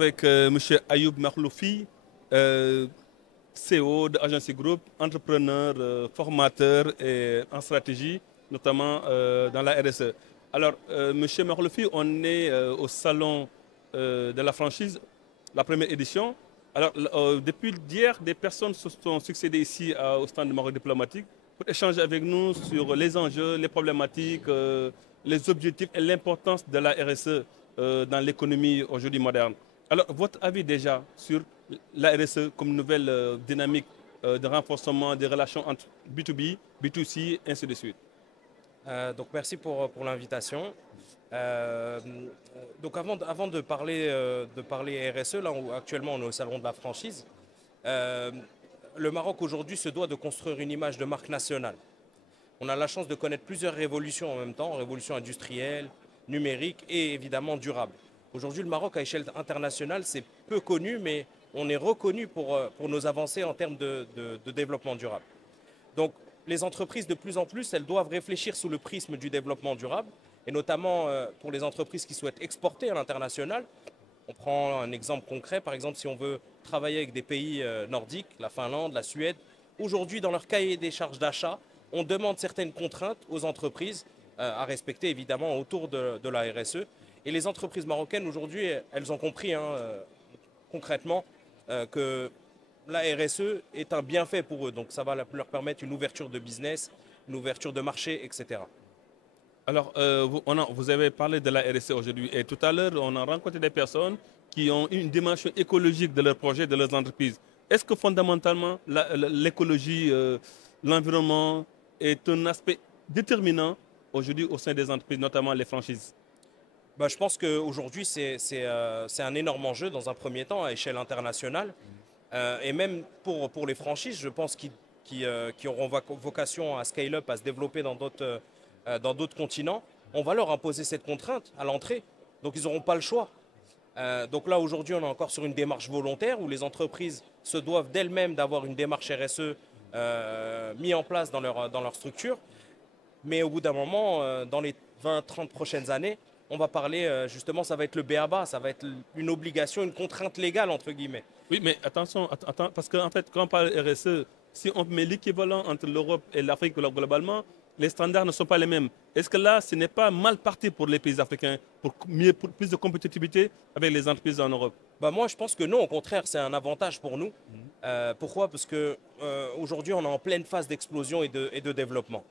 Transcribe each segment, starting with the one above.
avec M. Ayoub Makhloufi, CEO de Agency Group, entrepreneur, formateur et en stratégie, notamment dans la RSE. Alors, M. Makhloufi, on est au salon de la franchise, la première édition. Alors, depuis hier, des personnes se sont succédées ici au stand de Maroc Diplomatique pour échanger avec nous sur les enjeux, les problématiques, les objectifs et l'importance de la RSE dans l'économie aujourd'hui moderne. Alors, votre avis déjà sur la RSE comme nouvelle dynamique de renforcement des relations entre B2B, B2C, ainsi de suite. Donc merci pour l'invitation. Donc avant de parler RSE, là où actuellement on est au salon de la franchise, le Maroc aujourd'hui se doit de construire une image de marque nationale. On a la chance de connaître plusieurs révolutions en même temps, révolution industrielle, numérique et évidemment durable. Aujourd'hui, le Maroc à échelle internationale, c'est peu connu, mais on est reconnu pour nos avancées en termes de développement durable. Donc, les entreprises, de plus en plus, elles doivent réfléchir sous le prisme du développement durable, et notamment pour les entreprises qui souhaitent exporter à l'international. On prend un exemple concret, par exemple, si on veut travailler avec des pays nordiques, la Finlande, la Suède, aujourd'hui, dans leur cahier des charges d'achat, on demande certaines contraintes aux entreprises à respecter, évidemment, autour de la RSE. Et les entreprises marocaines, aujourd'hui, elles ont compris concrètement que la RSE est un bienfait pour eux. Donc ça va leur permettre une ouverture de business, une ouverture de marché, etc. Alors, vous avez parlé de la RSE aujourd'hui et tout à l'heure, on a rencontré des personnes qui ont une dimension écologique de leurs projets, de leurs entreprises. Est-ce que fondamentalement, l'écologie, l'environnement est un aspect déterminant aujourd'hui au sein des entreprises, notamment les franchises? Je pense qu'aujourd'hui, c'est un énorme enjeu dans un premier temps à échelle internationale. Et même pour les franchises, je pense qui auront vocation à scale up, à se développer dans d'autres continents, on va leur imposer cette contrainte à l'entrée. Donc ils n'auront pas le choix. Donc là, aujourd'hui, on est encore sur une démarche volontaire où les entreprises se doivent d'elles-mêmes d'avoir une démarche RSE mise en place dans leur structure. Mais au bout d'un moment, dans les 20-30 prochaines années, on va parler, justement, ça va être le b.a.-ba, ça va être une obligation, une contrainte légale, entre guillemets. Oui, mais attention, parce qu'en fait, quand on parle RSE, si on met l'équivalent entre l'Europe et l'Afrique globalement, les standards ne sont pas les mêmes. Est-ce que là, ce n'est pas mal parti pour les pays africains, pour plus de compétitivité avec les entreprises en Europe? Moi, je pense que non, au contraire, c'est un avantage pour nous. Pourquoi? Parce qu'aujourd'hui, on est en pleine phase d'explosion et de développement.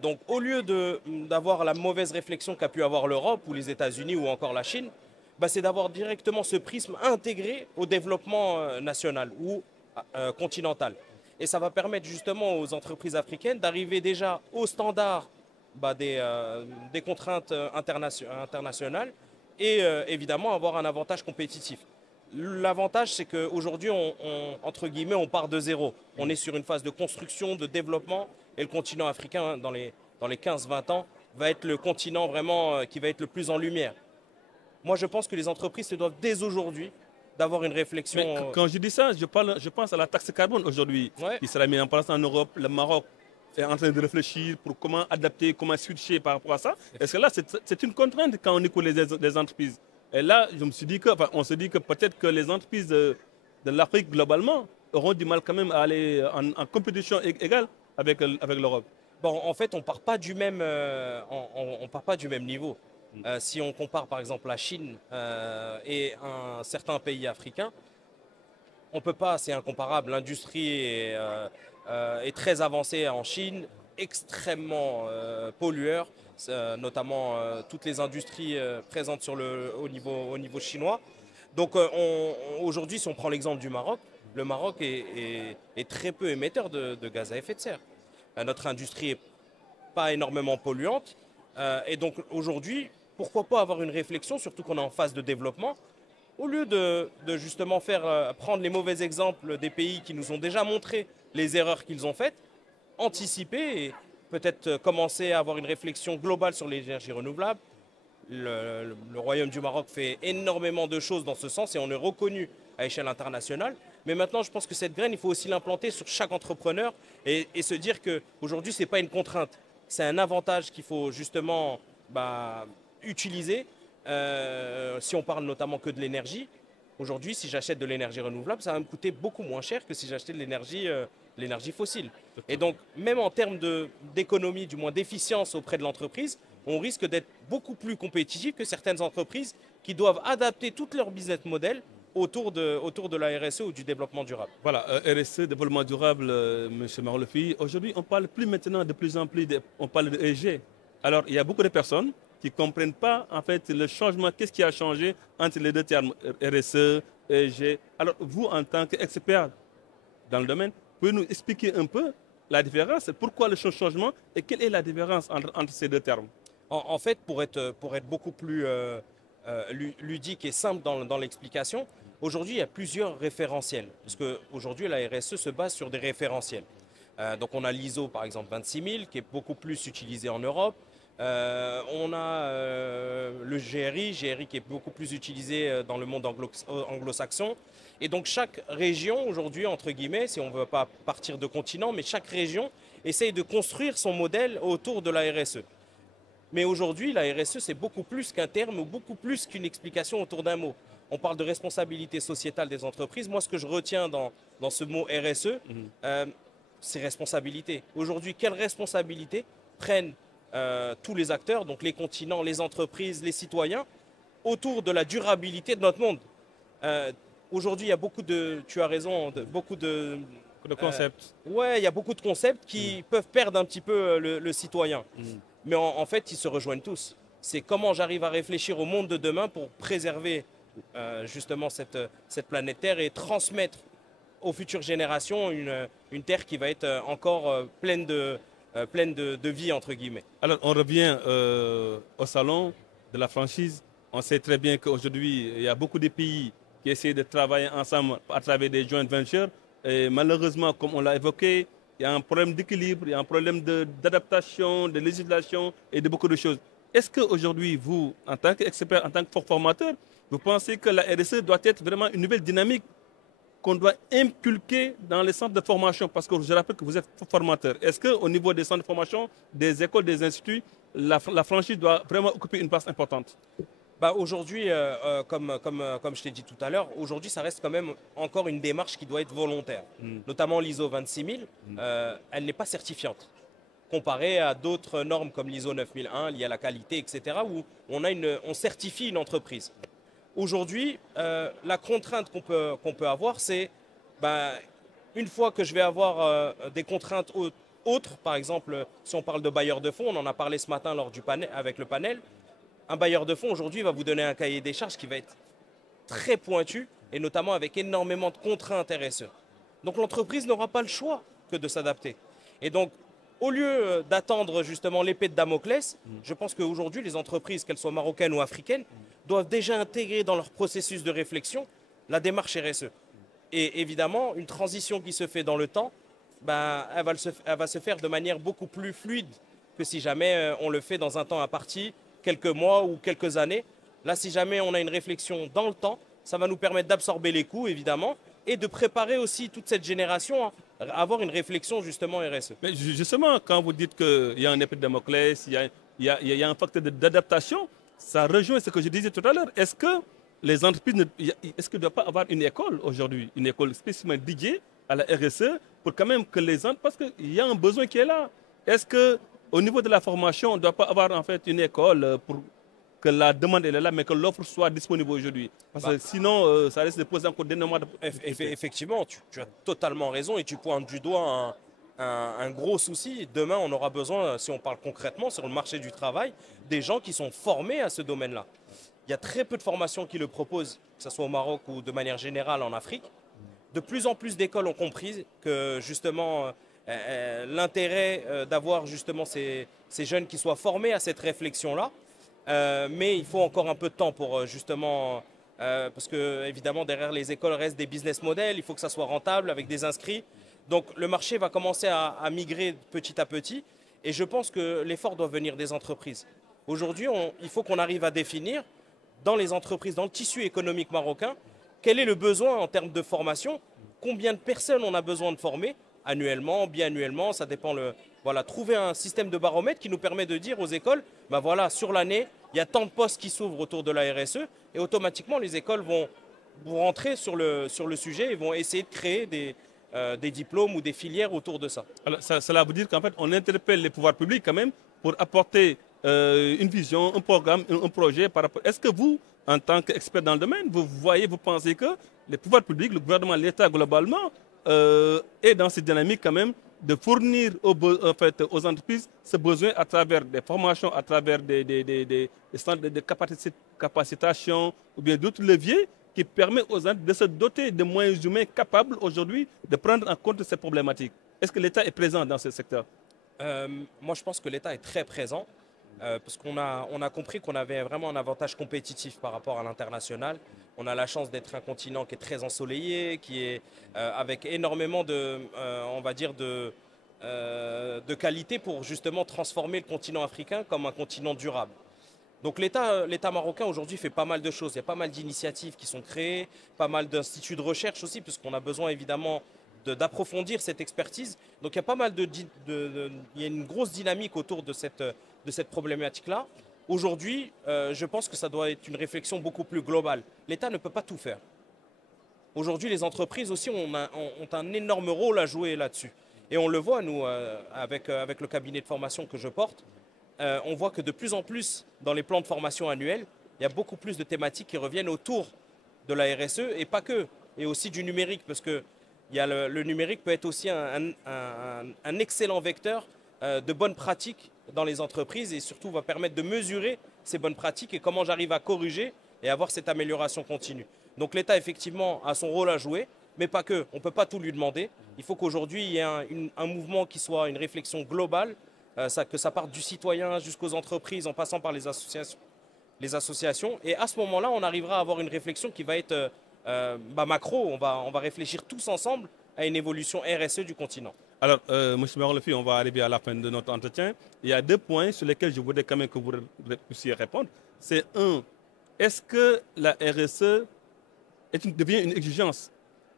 Donc, au lieu d'avoir la mauvaise réflexion qu'a pu avoir l'Europe ou les États-Unis ou encore la Chine, c'est d'avoir directement ce prisme intégré au développement national ou continental. Et ça va permettre justement aux entreprises africaines d'arriver déjà au standard des contraintes internationales et évidemment avoir un avantage compétitif. L'avantage, c'est qu'aujourd'hui, entre guillemets, on part de zéro. On est sur une phase de construction, de développement, et le continent africain, dans les 15-20 ans, va être le continent vraiment qui va être le plus en lumière. Moi, je pense que les entreprises se doivent dès aujourd'hui d'avoir une réflexion. Mais quand je dis ça, je pense à la taxe carbone aujourd'hui, Ouais. qui sera mise en place en Europe. Le Maroc est en train de réfléchir pour comment adapter, comment switcher par rapport à ça. Est-ce que là, c'est une contrainte quand on écoute les entreprises? Et là, on se dit que peut-être que les entreprises de l'Afrique globalement auront du mal quand même à aller en compétition égale avec l'Europe. En fait, on part pas du même, on part pas du même niveau. Si on compare par exemple la Chine et un certain pays africain, on peut pas, c'est incomparable. L'industrie est très avancée en Chine, extrêmement pollueur, notamment toutes les industries présentes au niveau chinois. Donc aujourd'hui, si on prend l'exemple du Maroc, le Maroc est très peu émetteur de gaz à effet de serre. Notre industrie n'est pas énormément polluante. Et donc aujourd'hui, pourquoi pas avoir une réflexion, surtout qu'on est en phase de développement, au lieu de justement prendre les mauvais exemples des pays qui nous ont déjà montré les erreurs qu'ils ont faites, anticiper et peut-être commencer à avoir une réflexion globale sur les énergies renouvelables. Le Royaume du Maroc fait énormément de choses dans ce sens et on est reconnu à échelle internationale. Mais maintenant, je pense que cette graine, il faut aussi l'implanter sur chaque entrepreneur et se dire qu'aujourd'hui, ce n'est pas une contrainte. C'est un avantage qu'il faut justement utiliser, si on parle notamment que de l'énergie. Aujourd'hui, si j'achète de l'énergie renouvelable, ça va me coûter beaucoup moins cher que si j'achetais de l'énergie fossile. Et donc, même en termes d'économie, du moins d'efficience auprès de l'entreprise, on risque d'être beaucoup plus compétitif que certaines entreprises qui doivent adapter tout leur business model autour de la RSE ou du développement durable. Voilà, RSE, développement durable, M. Marlefi. Aujourd'hui, on parle plus maintenant de plus en plus, on parle de ESG. Alors, il y a beaucoup de personnes qui ne comprennent pas en fait le changement, qu'est-ce qui a changé entre les deux termes, RSE, ESG. Alors, vous, en tant qu'expert dans le domaine, pouvez nous expliquer un peu la différence, pourquoi le changement et quelle est la différence entre ces deux termes? En fait, pour être beaucoup plus ludique et simple dans l'explication, aujourd'hui, il y a plusieurs référentiels. Parce qu'aujourd'hui, la RSE se base sur des référentiels. Donc, on a l'ISO, par exemple, 26000, qui est beaucoup plus utilisé en Europe. On a le GRI qui est beaucoup plus utilisé dans le monde anglo-saxon. Et donc, chaque région, aujourd'hui, entre guillemets, si on ne veut pas partir de continent, mais chaque région essaye de construire son modèle autour de la RSE. Mais aujourd'hui, la RSE, c'est beaucoup plus qu'un terme ou beaucoup plus qu'une explication autour d'un mot. On parle de responsabilité sociétale des entreprises. Moi, ce que je retiens dans ce mot RSE, c'est responsabilité. Aujourd'hui, quelles responsabilités prennent tous les acteurs, donc les continents, les entreprises, les citoyens, autour de la durabilité de notre monde? Aujourd'hui, il y a beaucoup de, tu as raison, beaucoup de concepts. Ouais, il y a beaucoup de concepts qui peuvent perdre un petit peu le citoyen. Mais en fait, ils se rejoignent tous. C'est comment j'arrive à réfléchir au monde de demain pour préserver justement cette planète Terre et transmettre aux futures générations une Terre qui va être encore pleine de vie, entre guillemets. Alors, on revient au salon de la franchise. On sait très bien qu'aujourd'hui, il y a beaucoup de pays qui essaient de travailler ensemble à travers des joint ventures. Et malheureusement, comme on l'a évoqué, il y a un problème d'équilibre, il y a un problème d'adaptation, de législation et de beaucoup de choses. Est-ce qu'aujourd'hui, vous, en tant qu'expert, en tant que formateur, vous pensez que la RSE doit être vraiment une nouvelle dynamique qu'on doit inculquer dans les centres de formation? Parce que je rappelle que vous êtes formateur. Est-ce qu'au niveau des centres de formation, des écoles, des instituts, la franchise doit vraiment occuper une place importante? Bah aujourd'hui, comme je t'ai dit tout à l'heure, aujourd'hui, ça reste quand même encore une démarche qui doit être volontaire. Notamment l'ISO 26000, elle n'est pas certifiante. Comparée à d'autres normes comme l'ISO 9001 liées à la qualité, etc., où on certifie une entreprise. Aujourd'hui, la contrainte qu'on peut avoir, c'est une fois que je vais avoir des contraintes autres, par exemple, si on parle de bailleurs de fonds, on en a parlé ce matin lors du panel, avec le panel. Un bailleur de fonds aujourd'hui va vous donner un cahier des charges qui va être très pointu et notamment avec énormément de contraintes RSE. Donc l'entreprise n'aura pas le choix que de s'adapter. Et donc, au lieu d'attendre justement l'épée de Damoclès, je pense qu'aujourd'hui, les entreprises, qu'elles soient marocaines ou africaines, doivent déjà intégrer dans leur processus de réflexion la démarche RSE. Et évidemment, une transition qui se fait dans le temps, elle va se faire de manière beaucoup plus fluide que si jamais on le fait dans un temps imparti, quelques mois ou quelques années. Là, si jamais on a une réflexion dans le temps, ça va nous permettre d'absorber les coûts, évidemment, et de préparer aussi toute cette génération à avoir une réflexion justement RSE. Mais justement, quand vous dites qu'il y a un épée de Damoclès, il y a un facteur d'adaptation, ça rejoint ce que je disais tout à l'heure. Est-ce que les entreprises, est-ce qu'il ne doit pas avoir une école aujourd'hui, une école spécifiquement dédiée à la RSE, pour quand même que les entreprises, parce qu'il y a un besoin qui est là. Est-ce que au niveau de la formation, on ne doit pas avoir en fait une école pour que la demande est là, mais que l'offre soit disponible aujourd'hui? Parce que sinon, ça risque de poser encore d'énormément de... Effectivement, tu as totalement raison et tu pointes du doigt un gros souci. Demain, on aura besoin, si on parle concrètement sur le marché du travail, des gens qui sont formés à ce domaine-là. Il y a très peu de formations qui le proposent, que ce soit au Maroc ou de manière générale en Afrique. De plus en plus d'écoles ont compris que justement... l'intérêt d'avoir justement ces jeunes qui soient formés à cette réflexion-là. Mais il faut encore un peu de temps pour justement... parce que évidemment, derrière les écoles restent des business models, il faut que ça soit rentable avec des inscrits. Donc le marché va commencer à migrer petit à petit. Et je pense que l'effort doit venir des entreprises. Aujourd'hui, il faut qu'on arrive à définir dans les entreprises, dans le tissu économique marocain, quel est le besoin en termes de formation, combien de personnes on a besoin de former, annuellement, biannuellement, ça dépend. Voilà, trouver un système de baromètre qui nous permet de dire aux écoles, voilà, sur l'année, il y a tant de postes qui s'ouvrent autour de la RSE et automatiquement les écoles vont vont rentrer sur le sujet et vont essayer de créer des diplômes ou des filières autour de ça. Alors, cela veut dire qu'en fait, on interpelle les pouvoirs publics quand même pour apporter une vision, un programme, un projet par rapport. Est-ce que vous, en tant qu'expert dans le domaine, vous voyez, vous pensez que les pouvoirs publics, le gouvernement, l'État globalement, est dans cette dynamique quand même de fournir en fait, aux entreprises ce besoin à travers des formations, à travers des centres de capacitation ou bien d'autres leviers qui permettent aux entreprises de se doter de moyens humains capables aujourd'hui de prendre en compte ces problématiques. Est-ce que l'État est présent dans ce secteur? Moi, je pense que l'État est très présent parce qu'on a compris qu'on avait vraiment un avantage compétitif par rapport à l'international. On a la chance d'être un continent qui est très ensoleillé, qui est avec énormément on va dire de qualité pour justement transformer le continent africain comme un continent durable. Donc l'État marocain aujourd'hui fait pas mal de choses. Il y a pas mal d'initiatives qui sont créées, pas mal d'instituts de recherche aussi, puisqu'on a besoin évidemment d'approfondir cette expertise. Donc il y a pas mal il y a une grosse dynamique autour de cette problématique-là. Aujourd'hui, je pense que ça doit être une réflexion beaucoup plus globale. L'État ne peut pas tout faire. Aujourd'hui, les entreprises aussi ont un énorme rôle à jouer là-dessus. Et on le voit, nous, avec le cabinet de formation que je porte, on voit que de plus en plus, dans les plans de formation annuels, il y a beaucoup plus de thématiques qui reviennent autour de la RSE et pas que, et aussi du numérique, parce que le numérique peut être aussi un excellent vecteur de bonnes pratiques dans les entreprises et surtout va permettre de mesurer ces bonnes pratiques et comment j'arrive à corriger et avoir cette amélioration continue. Donc l'État, effectivement, a son rôle à jouer, mais pas que. On ne peut pas tout lui demander. Il faut qu'aujourd'hui, il y ait un mouvement qui soit une réflexion globale, que ça parte du citoyen jusqu'aux entreprises en passant par les associations. Et à ce moment-là, on arrivera à avoir une réflexion qui va être macro. On va réfléchir tous ensemble à une évolution RSE du continent. Alors, M. Merlefi, on va arriver à la fin de notre entretien. Il y a deux points sur lesquels je voudrais quand même que vous puissiez répondre. C'est un, est-ce que la RSE devient une exigence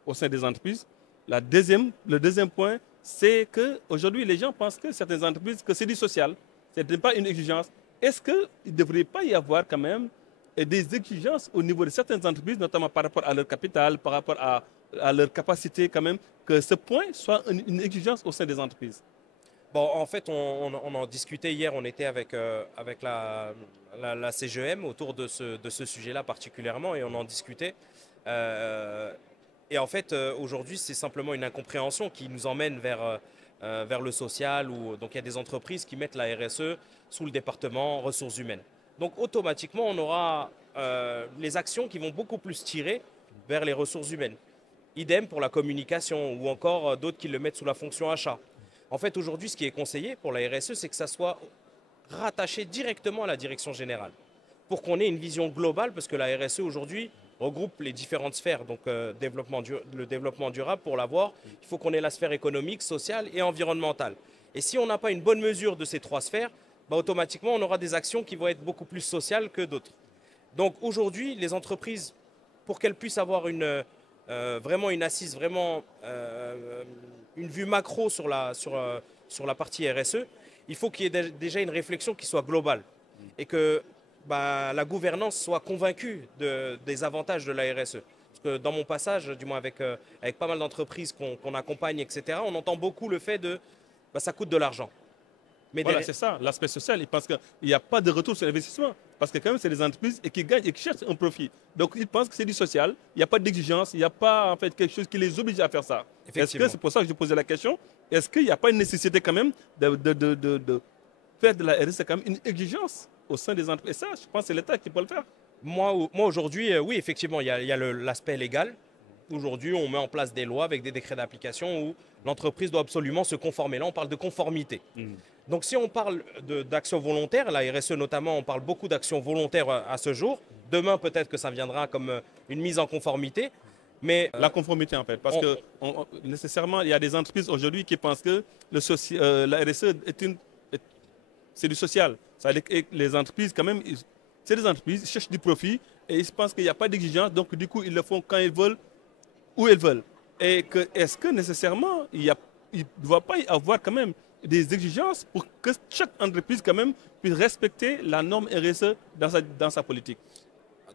au sein des entreprises? Le deuxième point, c'est qu'aujourd'hui, les gens pensent que certaines entreprises, que c'est du social, ce n'est pas une exigence. Est-ce qu'il ne devrait pas y avoir quand même des exigences au niveau de certaines entreprises, notamment par rapport à leur capital, par rapport à leur capacité quand même, que ce point soit une exigence au sein des entreprises? Bon, en fait, on en discutait hier, on était avec la CGM autour de ce sujet-là particulièrement et on en discutait. Et en fait, aujourd'hui, c'est simplement une incompréhension qui nous emmène vers le social. Donc, il y a des entreprises qui mettent la RSE sous le département ressources humaines. Donc, automatiquement, on aura les actions qui vont beaucoup plus tirer vers les ressources humaines. Idem pour la communication ou encore d'autres qui le mettent sous la fonction achat. En fait, aujourd'hui, ce qui est conseillé pour la RSE, c'est que ça soit rattaché directement à la direction générale pour qu'on ait une vision globale, parce que la RSE aujourd'hui regroupe les différentes sphères. Donc, le développement durable, pour l'avoir, il faut qu'on ait la sphère économique, sociale et environnementale. Et si on n'a pas une bonne mesure de ces trois sphères, automatiquement, on aura des actions qui vont être beaucoup plus sociales que d'autres. Donc, aujourd'hui, les entreprises, pour qu'elles puissent avoir vraiment une assise, vraiment une vue macro sur la partie RSE, il faut qu'il y ait déjà une réflexion qui soit globale et que la gouvernance soit convaincue des avantages de la RSE. Parce que dans mon passage, du moins avec pas mal d'entreprises qu'on accompagne, etc., on entend beaucoup le fait de ça coûte de l'argent. Mais voilà, c'est ça, l'aspect social. Ils pensent qu'il n'y a pas de retour sur l'investissement. Parce que quand même, c'est des entreprises qui gagnent et qui cherchent un profit. Donc, ils pensent que c'est du social. Il n'y a pas d'exigence. Il n'y a pas en fait quelque chose qui les oblige à faire ça. Est-ce que, c'est pour ça que je posais la question, est-ce qu'il n'y a pas une nécessité quand même de faire de la RSE quand même une exigence au sein des entreprises? Et ça, je pense que c'est l'État qui peut le faire. Moi aujourd'hui, oui, effectivement, il y a l'aspect légal. Aujourd'hui, on met en place des lois avec des décrets d'application où l'entreprise doit absolument se conformer. Là, on parle de conformité. Donc, si on parle d'actions volontaires, la RSE notamment, on parle beaucoup d'actions volontaires à ce jour. Demain, peut-être que ça viendra comme une mise en conformité. Mais la conformité, en fait. Parce que nécessairement, il y a des entreprises aujourd'hui qui pensent que la RSE c'est du social. Ça veut dire que les entreprises, quand même, c'est des entreprises, ils cherchent du profit et ils pensent qu'il n'y a pas d'exigence. Donc, du coup, ils le font quand ils veulent, où ils veulent. Et est-ce que nécessairement, il ne doit pas y avoir quand même des exigences pour que chaque entreprise quand même puisse respecter la norme RSE dans sa politique?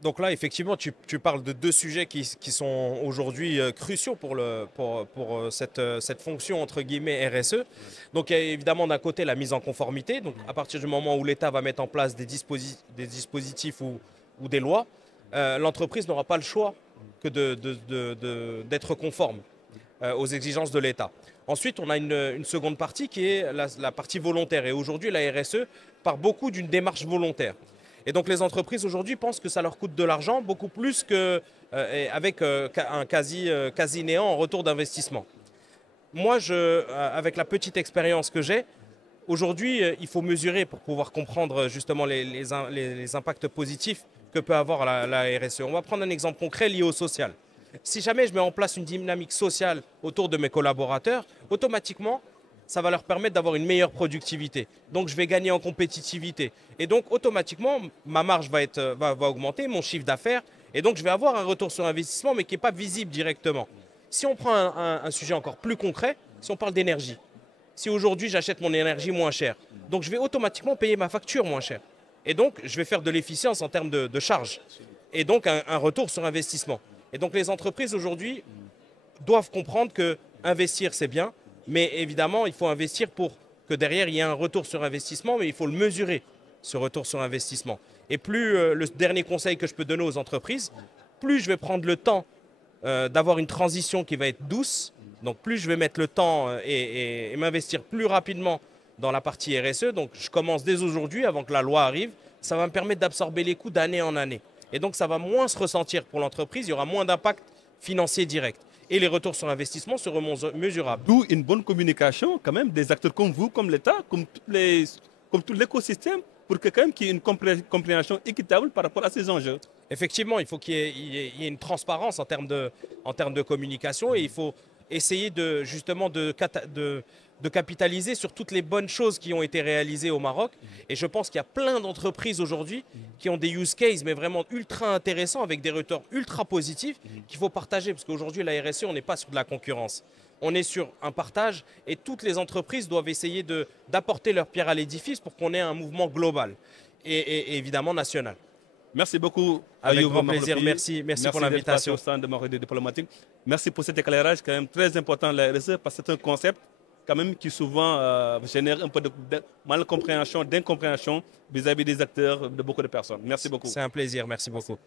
Donc là, effectivement, tu parles de deux sujets qui sont aujourd'hui cruciaux pour cette fonction, entre guillemets, RSE. Donc il y a évidemment d'un côté la mise en conformité. Donc à partir du moment où l'État va mettre en place des dispositifs ou des lois, l'entreprise n'aura pas le choix que d'être conforme aux exigences de l'État. Ensuite, on a une seconde partie qui est la partie volontaire. Et aujourd'hui, la RSE part beaucoup d'une démarche volontaire. Et donc les entreprises aujourd'hui pensent que ça leur coûte de l'argent, beaucoup plus qu'avec un quasi néant en retour d'investissement. Moi, avec la petite expérience que j'ai, aujourd'hui, il faut mesurer pour pouvoir comprendre justement les impacts positifs que peut avoir la RSE. On va prendre un exemple concret lié au social. Si jamais je mets en place une dynamique sociale autour de mes collaborateurs, automatiquement, ça va leur permettre d'avoir une meilleure productivité. Donc, je vais gagner en compétitivité. Et donc, automatiquement, ma marge va augmenter, mon chiffre d'affaires. Et donc, je vais avoir un retour sur investissement, mais qui n'est pas visible directement. Si on prend un sujet encore plus concret, si on parle d'énergie. Si aujourd'hui, j'achète mon énergie moins chère, donc je vais automatiquement payer ma facture moins chère. Et donc, je vais faire de l'efficience en termes de charge. Et donc, un retour sur investissement. Et donc, les entreprises aujourd'hui doivent comprendre que investir, c'est bien. Mais évidemment, il faut investir pour que derrière, il y ait un retour sur investissement, mais il faut le mesurer, ce retour sur investissement. Et plus, le dernier conseil que je peux donner aux entreprises, plus je vais prendre le temps d'avoir une transition qui va être douce, donc plus je vais mettre le temps et m'investir plus rapidement dans la partie RSE, donc je commence dès aujourd'hui, avant que la loi arrive, ça va me permettre d'absorber les coûts d'année en année. Et donc ça va moins se ressentir pour l'entreprise, il y aura moins d'impact financier direct. Et les retours sur investissement seront mesurables. D'où une bonne communication quand même des acteurs comme vous, comme l'État, comme tout l'écosystème, pour que quand même qu'il y ait une compréhension équitable par rapport à ces enjeux. Effectivement, il faut qu'il y ait une transparence en termes de communication et il faut essayer justement de capitaliser sur toutes les bonnes choses qui ont été réalisées au Maroc. Et je pense qu'il y a plein d'entreprises aujourd'hui qui ont des use cases, mais vraiment ultra intéressants, avec des retours ultra positifs qu'il faut partager. Parce qu'aujourd'hui, la RSE, on n'est pas sur de la concurrence. On est sur un partage et toutes les entreprises doivent essayer d'apporter leur pierre à l'édifice pour qu'on ait un mouvement global et évidemment national. Merci beaucoup. Avec grand plaisir. Merci pour l'invitation. Au stand de Maroc diplomatique. Merci pour cet éclairage quand même très important de la RSE parce que c'est un concept quand même qui souvent génère un peu de malcompréhension, d'incompréhension vis-à-vis des acteurs, de beaucoup de personnes. Merci beaucoup. C'est un plaisir. Merci beaucoup.